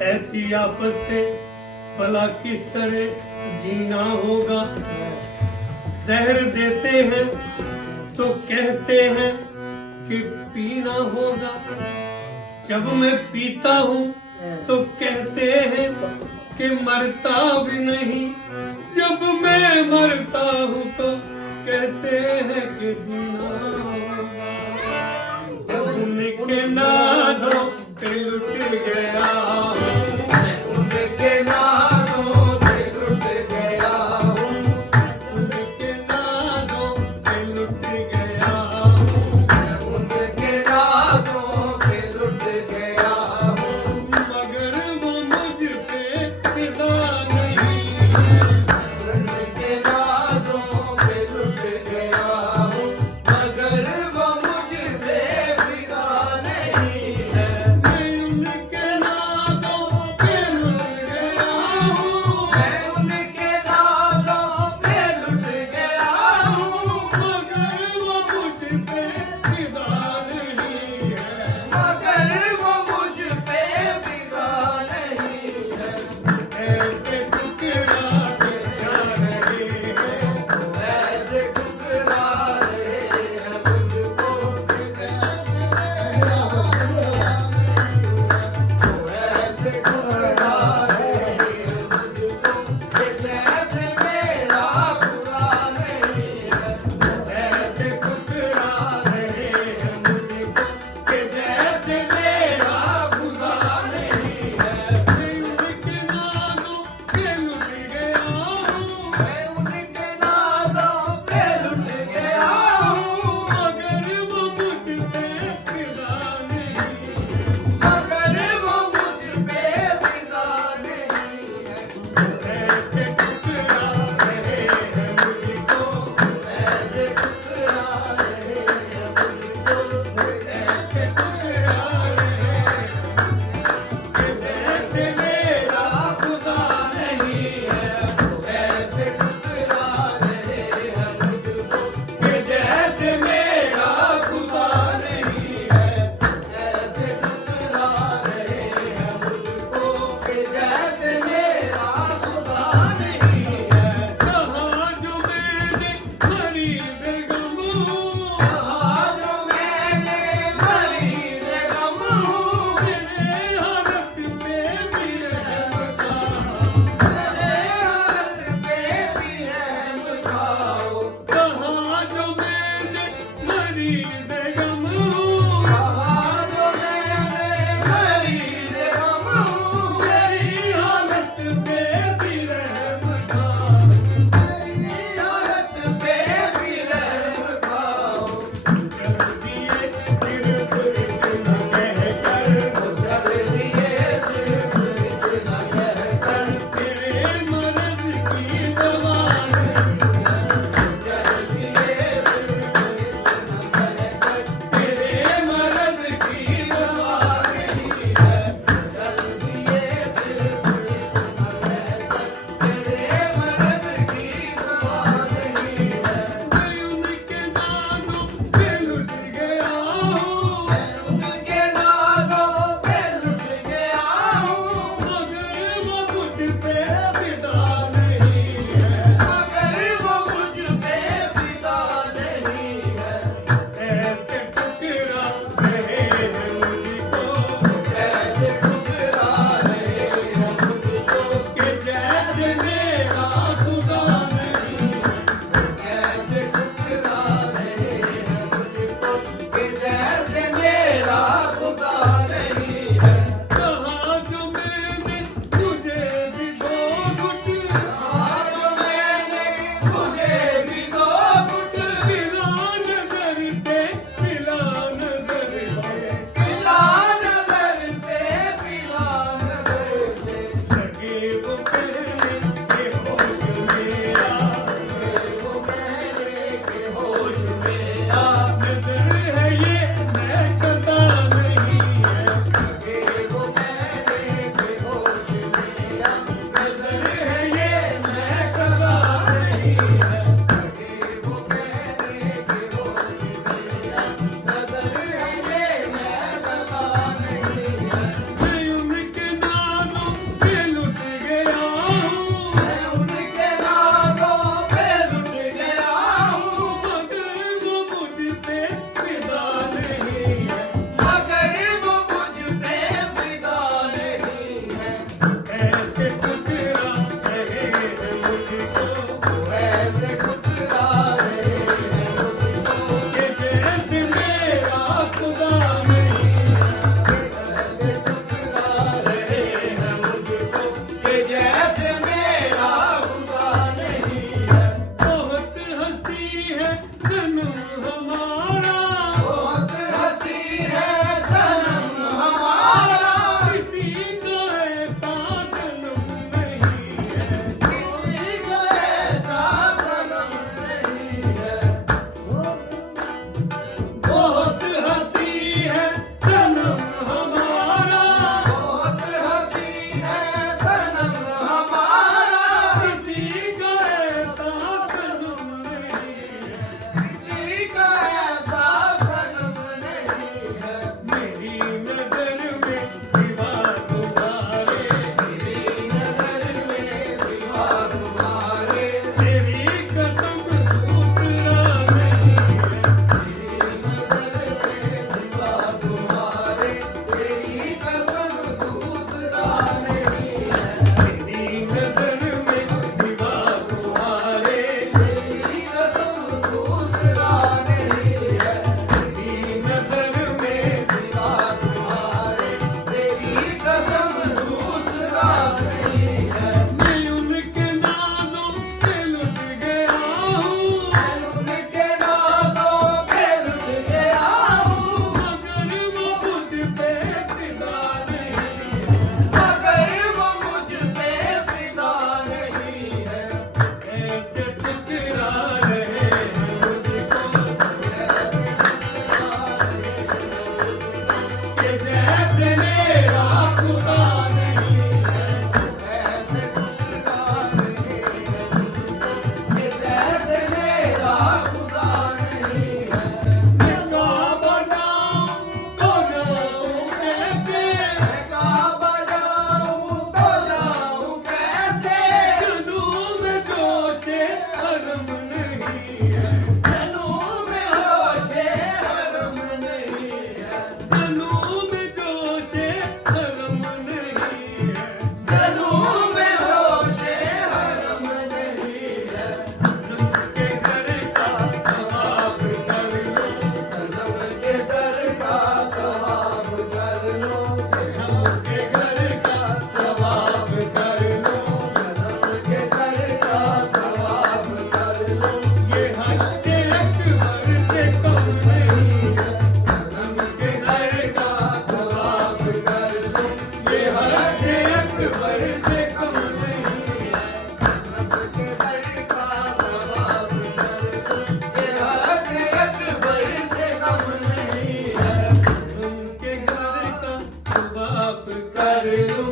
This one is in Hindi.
ऐसी आफत से भला किस तरह जीना होगा। जहर देते हैं तो कहते हैं कि पीना होगा। जब मैं पीता हूँ तो कहते हैं कि मरता भी नहीं। जब मैं मरता हूँ तो कहते हैं कि जीना होगा। उनके नादों पे लुट गया हूँ, मैं उनके नादों से लुट गया हूँ, उनके नादों पे लुट गया हूँ, मैं उनके नादों से लुट गया हूँ। मगर वो मुझ पे फिदा नहीं है, उनके नादों पे लुट गया हूँ, मगर वो मुझ पे फिदा नहीं है। मैं उनके नादों पे लुट गया हूँ, मैं उनके नादों पे लुट गया हूँ, मगर वो मुझ पे फिदा नहीं है, मगर वो मुझ पे फिदा नहीं है। ऐसे ठुकरा के जा रहे हैं, ऐसे ठुकरा रहे हैं मुझको, ऐसे ठुकरा रहे हैं मुझको, जैसे मेरा खुदा नहीं है। ऐसे ठुकरा रहे हैं मुझको कि जैसे मेरा खुदा नहीं है। मैं उनके नादों पे लुट गया हूँ, मैं उनके नादों पे लुट गया हूँ, मगर वो मुझ पे फिदा नहीं है, मगर वो मुझ पे फिदा नहीं है। ऐसे ठुकरा रहे हैं मुझको, ऐसे ठुकरा रहे हैं मुझको, ऐसे ठुकरा रहे हैं कि जैसे मेरा खुदा नहीं है। ऐसे ठुकरा रहे हैं मुझको कि जैसे मेरा खुदा नहीं है। ऐसे ठुकरा रहे हैं मुझको कि जैसे मेरा खुदा नहीं है। कहाँ जो मैंने मरीज़ गम हूँ, कहाँ जो मैंने मरीज़ गम हूँ, मेरे हालत पे भी रहम खाओ, मेरे हालत पे भी रहम खाओ। कहाँ जो मैंने मरीज़ गम हूँ, कहाँ जो मैंने मरीज़ गम हूँ, मेरी हालत पे भी रहम खाओ, मेरी हालत पे भी रहम खाओ। चल दिए सिर्फ इतना कहकर, चल दिए सिर्फ इतना कहकर, तेरे मर्द की दवा नहीं है। चल दिए सिर्फ इतना कहकर, माफ कर लूं